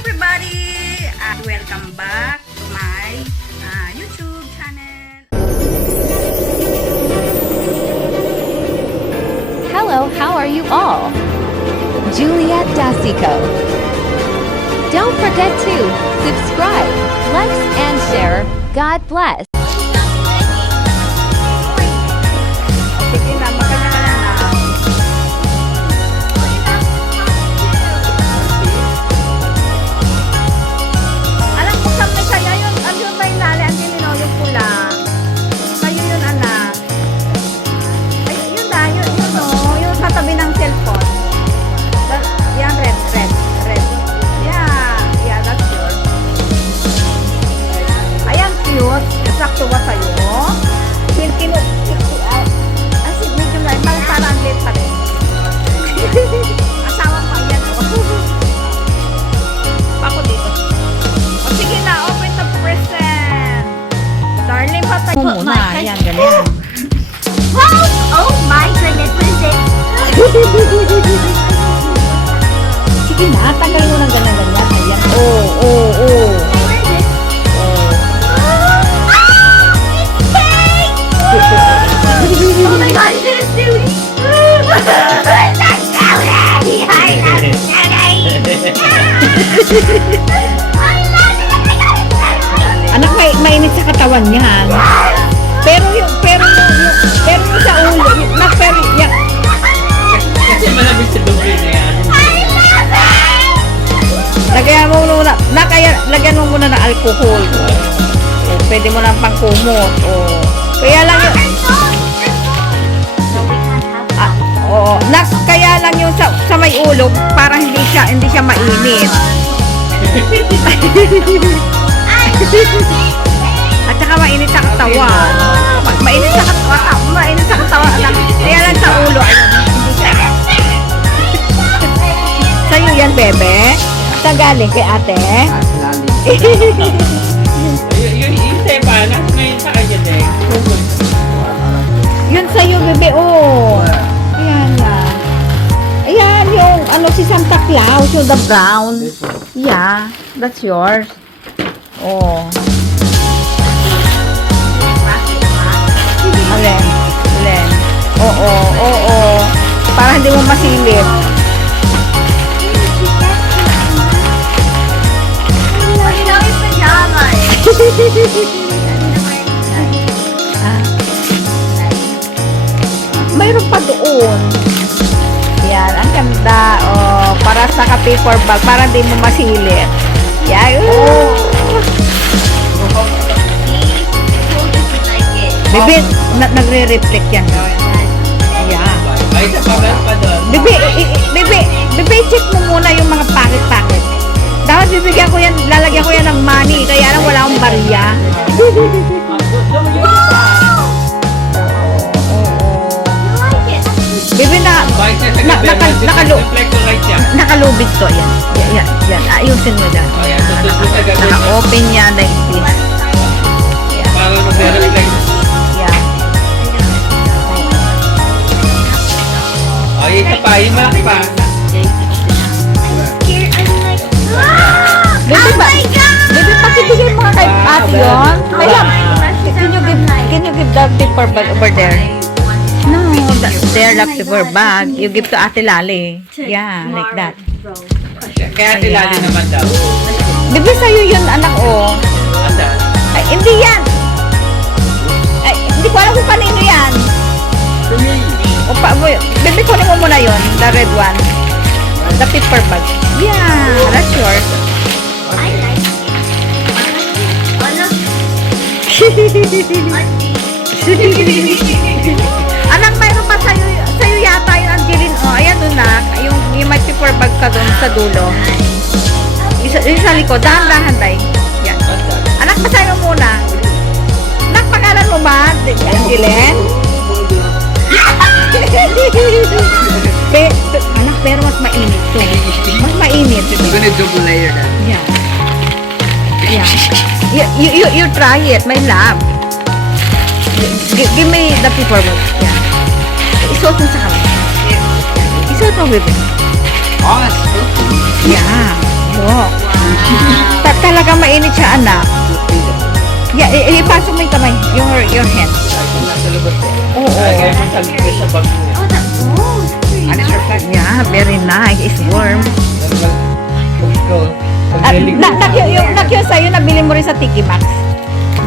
everybody! Welcome back to my YouTube channel. Hello, how are you all? Juliet Dasico. Don't forget to subscribe, like, and share. God bless. Sige na, makanya ka na lang. Alam ko sa may saya yun. Ano yun ba yung nali? Ang dinino yung pula. Sa'yo yun, anak. Ay, yun na. Yun o. Yung sa tabi ng cellphone. Yan, red. Yeah, that's yours. Ayan, cute. Sakto ba sa'yo? Medyo lang. Parang late pa rin. Asawa pa yan. Pako dito. O sige na, open the present. Darling, patay ko muna. Ayan, ganyan. Wow! Oh my goodness, what is this? Sige na, tagal mo ng ganyan-ganyan. Ayan. Oh. Where is this? Oh my god, is it a Stewie? It's a Stewie! I love Stewie! Anak, mainit sa katawan niya. Pero yung sa ulo, yan. Kasi malamig sa doble na yan. Lagyan mo muna ng alcohol. Pwede mo nang pangkumot. Kaya lang yung kaya lang yung sa may ulo para hindi siya mainit. At saka mainit sa katawan. Mainit sa katawan lang. Kaya lang sa ulo, hindi siya. Sa'yo yan, bebe? Saan galing? Kay ate? Yung isa pa, nasa ngayon sa kanya din. Yun sa'yo, bebe, Ayan yan. Ayan, yung si Santa Claus, yung the brown. Yeah, that's yours. Alin? Oo. Para hindi mo masilip. You know your pajamas. Mayroon pa doon. Yan, ang ganda. Para sa paper bag, para hindi mo masilip. Yan. Bibi, nagre-reflect yan. Yeah. Ay, sa pamel pa doon. Bibi, check mo muna yung mga pangit-pangit. Dapat lalagyan ko yan ng money, kaya lang wala akong barya. Bibi, nakalubid to. Yan. Ayusin mo dyan. Naka-open yan like this. Para mag-reflect. Yeah. Ay, isa pa, yung malaki pa. Here, I'm like, Bibi, oh my god! Bibi, pakibigay mo nga kay ate yun. May love. Can you give the paper bag over there? No, there the paper bag. You give to Ate Lali. Yeah, like that. Kaya tilali naman daw. Bibi, sa'yo yun, anak, Asa? Ay, hindi yan. Ay, hindi ko alam kung kanino yan. Bibi, kunin mo muna yun, the red one. The paper bag. Yeah, that's yours. I like it. Anak, mayroon pa sa'yo yata yung Angeline. Ayan doon na. Yung may paper bag ka doon sa dulo. Yung sa likod. Dahan-dahan, tay. Yan. Anak, basahin mo muna. Anak, pangalan mo ba? Angeline? Anak, pero mas mainit to. Mas mainit. I'm gonna double layer that. Yeah. You try it, my love. Give me the paper bag. Yeah. Isuot mo sa kamay. Isuot mo, baby. Oh, it's spooky. Yeah. Look. talaga mainit siya, anak. Yeah, ipasok mo yung kamay, your hand. Nasa lubot eh. Oo. Lagay mo sa bag mo. Oh, that's oh, that's pretty. Yeah, very nice. It's warm. At nakyo sa'yo, nabili mo rin sa Tiki Max.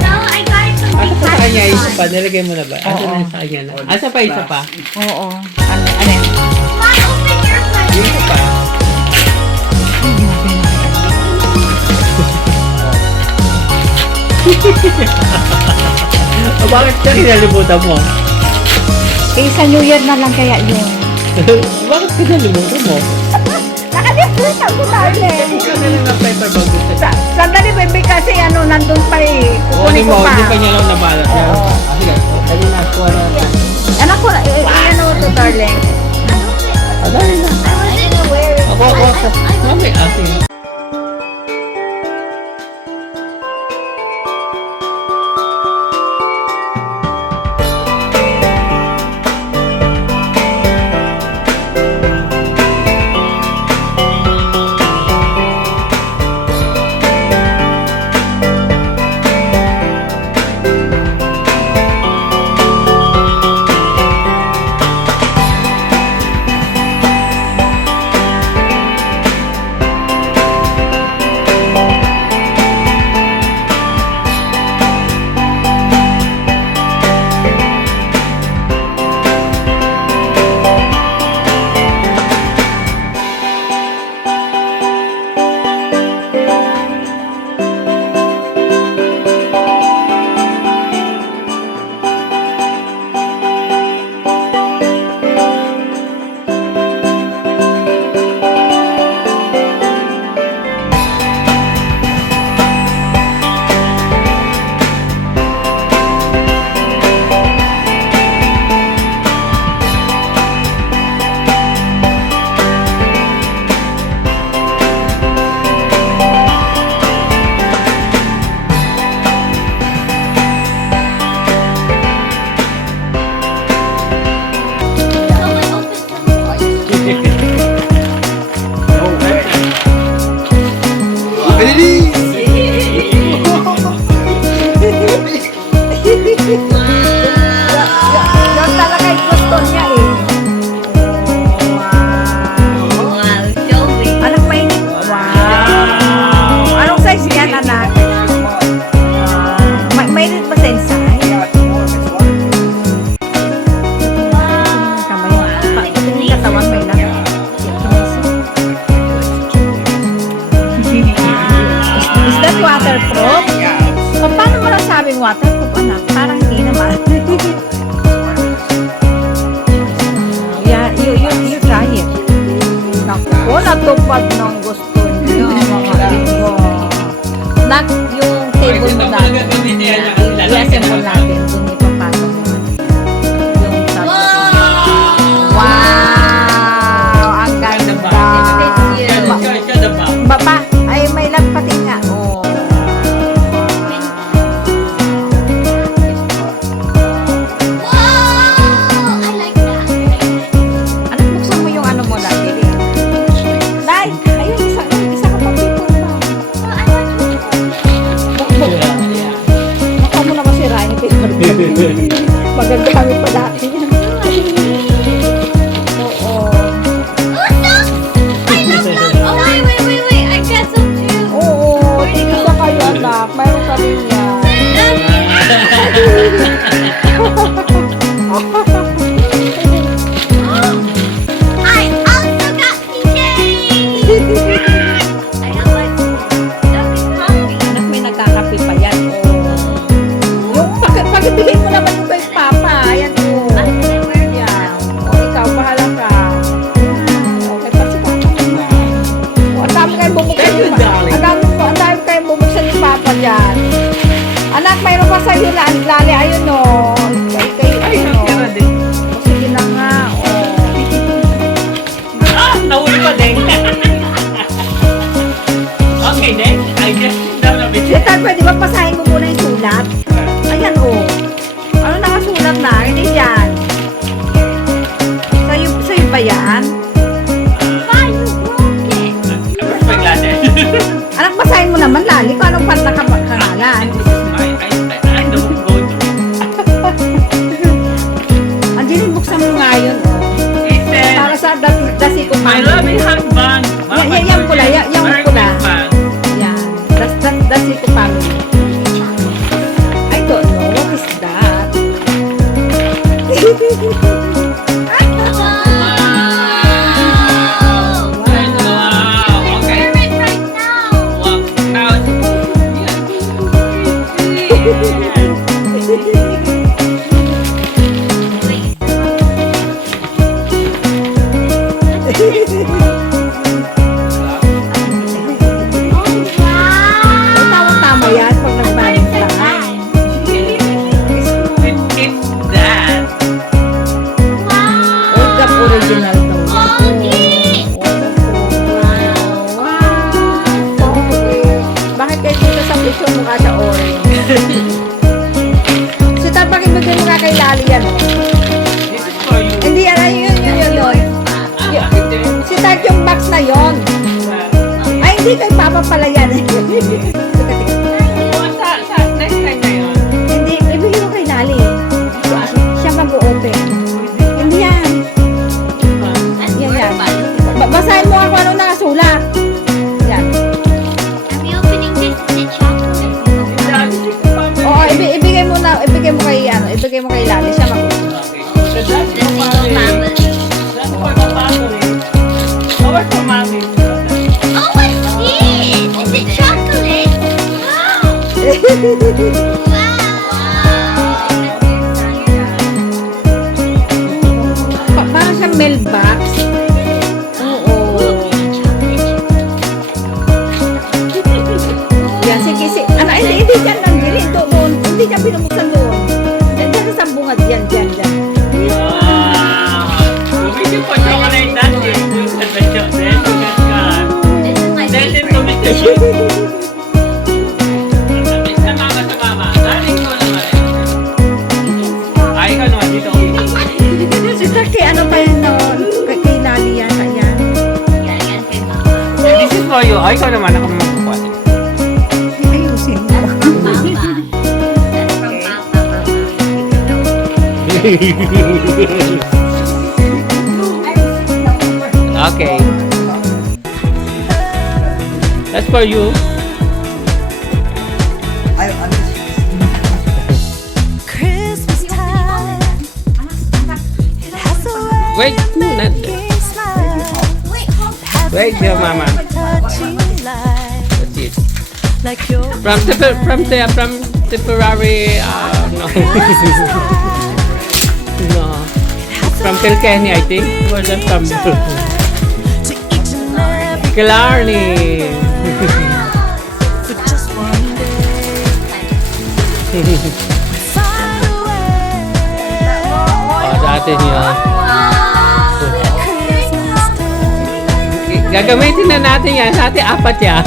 No, I got it from Asa Big pa sa kanya, Bad. isa pa, nilagay mo na ba? Asa Oo. na sa kanya na? Asa pa, isa pa? Oo. Ano yan? Why open your Yung isa pa. O bakit ka kinalimutan mo? Eh, sa New Year na lang kaya yun. Bakit kinalimutan mo? Nakalimutan ko, darling. Ikaw na lang ang paper bag dito. Sandali, baby, kasi ano, nandun pa eh. Kukunin ko pa. Hindi pa niya lang nabalot niya. Oo. Sige, dali na, kuha na. Anak ko, ano to, darling? Dali na. I wasn't aware. Ako, mami, asin. Someone opened some. Yan talaga yung gusto niya eh. Wow. Wow, show me. Anak, mainit. Wow. Anong size yan, anak? Mainit ba sa inside? Kamay. Patingin yung katawan, may lang. Is that waterproof? Paano mo nasabing waterproof, anak? Parang hindi naman. Yeah, you try it. Naku, natupad ng gusto niya, mga ito. Yung table mo natin. I-assemble natin. Doon ipapasok mo. Yung tablet. Wow! Ang ganda! Baba, ay may lagpating nga. Oh. Wow, I like that. Anak, buksan mo yung ano mo lagi rin. Nay, ayun, isa ka pang people pa. Oh, I want to. Mukha mo na masira yung paper bag. Magagamit pa dati yan. Oo. Oh, socks! I love socks. Oh, wait. I got some too. Oo, tingin ka kayo anak. Mayroon ka rin yan. I also got PJs. I know what. Don't be coffee. Anak, may nagkakape pa yan. Yung pag-ibigay mo naman yung kay Papa. Ayan o. Yan. O, ikaw, bahala ka. Okay, pasipa ka muna. O, ang dami kayong bubuksan ni Papa. Ang dami kayong bubuksan ni Papa dyan. Anak, mayroon pa sa'yo lali. Ayun o. Kayo, ayun o. O, sige na nga. O. Nahuli pa din. Okay, next. I guess down a bit. Letan, pwede ba pasahin mo muna yung sulat? Ayan o. Ano nakasulat na? Hindi yan. Sa'yo ba yan? Why you broke it? First, may glasses. Anak, basahin mo naman, lali ka. hindi kay Papa pala yan. Sa next time na yun. Hindi, ibigay mo kay Lali. Siya mag-open. Hindi yan. Yan. Basahin mo ako ano nakasulat. Yan. I'm opening this the chocolate. Oo, ibigay mo kay ibigay mo kay Lali. Siya mag-open. The little family. That's for the family. Oh, what's for mommy? Oh, what's this? It's a chocolate. Parang siyang mailbox. Oo. Yan, sige. Hindi dyan lang. Doon. Hindi dyan pinumuksan doon. Dyan sa sambungan. Dyan. Wow! Bumili po chocolate dati. Yung sa bedyo. Then, This is my then, favorite. tumito siya. Sa mama. Daling ko naman. Ay, ka naman dito. Sister, kay ano pa yun noon? Kay Lali yata yan. Yeah, yan kay Mama. This is for you. Ay, ka naman. Ako magpapat. Ayusin mo. Papa. That's from Papa, Mama. Okay. That's for you. Christmas time, it has a way Wait, of not making smile. Wait, dear mama. Touchy light, That's it. like your From Tipperary, no. No. From Kilkenny, I think. Or just from to each and every Killarney. for just one day. Find a way. Oh, sa atin yun. Christmas day, Gagamitin na natin yan. Sa atin, apat yan.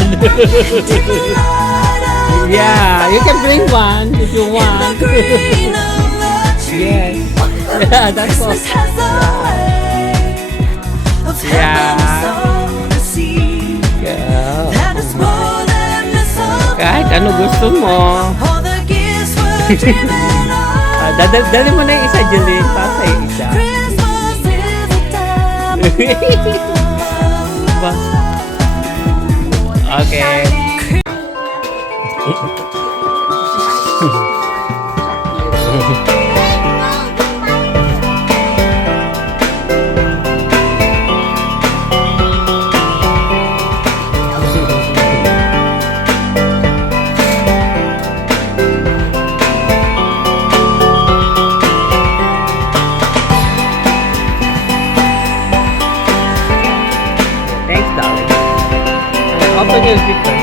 Yeah, you can bring one if you want. green of the tree. Yes. Yeah, that's all. Christmas has a way of Yeah. having us all to see Yeah. that it's more than just a Kahit ano gusto mo. all the gifts were given all. Dali mo na yung isa, Jeline. Para sa isa. Christmas is a time of Ba? Okay. Thanks, darling. Open your zipper.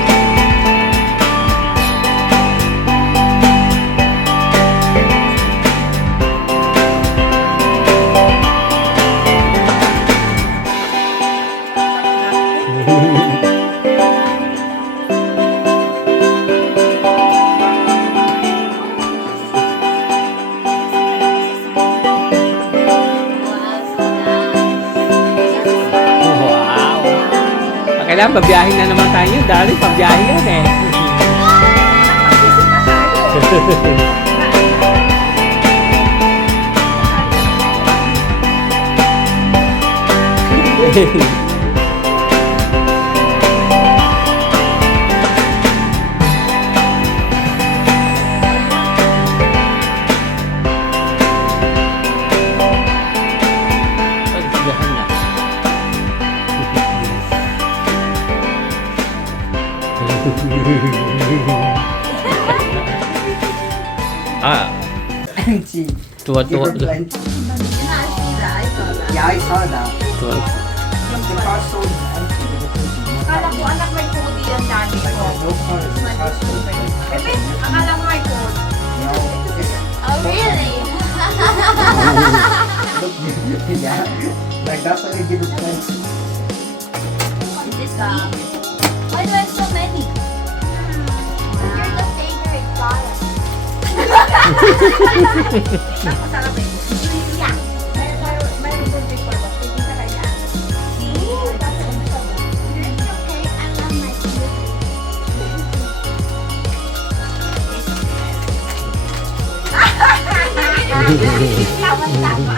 Wow. Kailangan pabiyahin na naman tayo, darling. Pabiyahin yan eh. Pabiyahan na. Ah. Tuwa-tuwa. Yeah, I saw that. Tuwa. The car sold empty. Akala ko anak may code yan dati ko. No car. The car sold empty. Akala ko may code. Oh, really? Yeah. Like that's why they give it points. Is this me? Why do I have so many? You're the favorite flower. Masarap may code. Yeah. May birthday ko ba? Hindi sa kanya. Okay, I love my Tama-tama.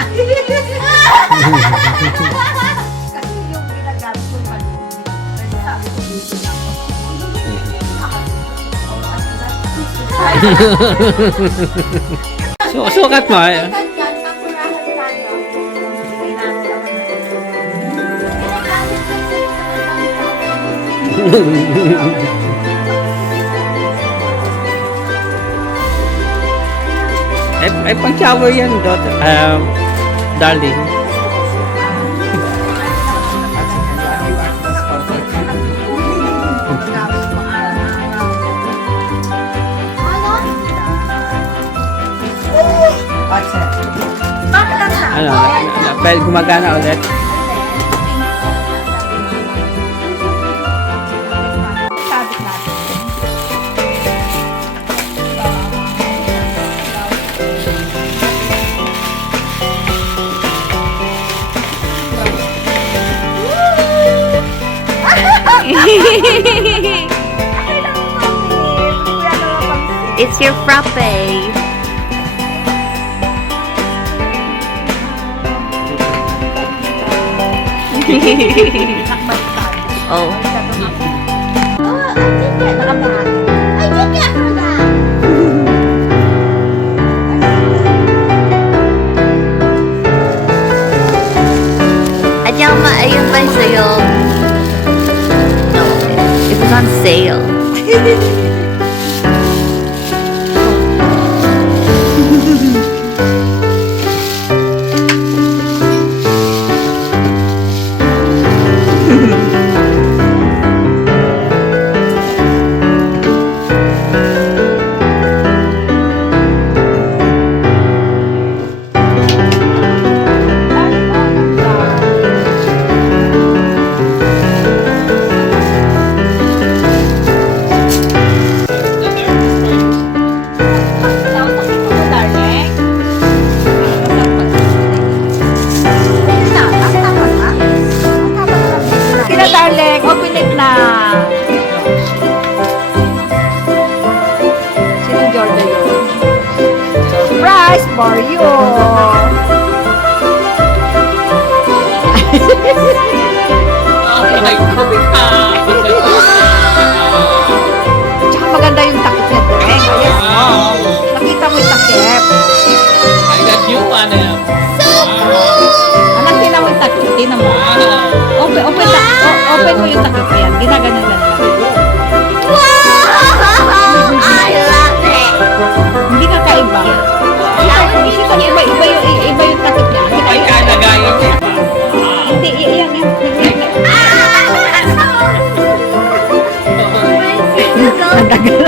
Kasi yung ginagamit ko malungkit. Sabi ko dito lang ako. Sukat mo. Yan, takurahan tayo. Kailangan naman Ay, pang shower yan, darling. Ano, bell gumagana ulit. sabit natin. It's your frappe. Oh. I did get her that. Adiyama, ayun ba sa'yo? No, it was on sale. Sina darling, open it na. Sinong Jordan yun? Surprise for you! Tsaka maganda yung takip niya, Dreng. Yes, oh. Nakita mo yung takip. I got you one. Anak, tinan mo yung takip. Tinan mo. Open mo yung takip. Ayan, ginaganyan-ganyan. I love it. Hindi ka kaiba. Iba yung takip niya. Ay, kalagayin niya. Hindi, iyan yan. Ang dagat.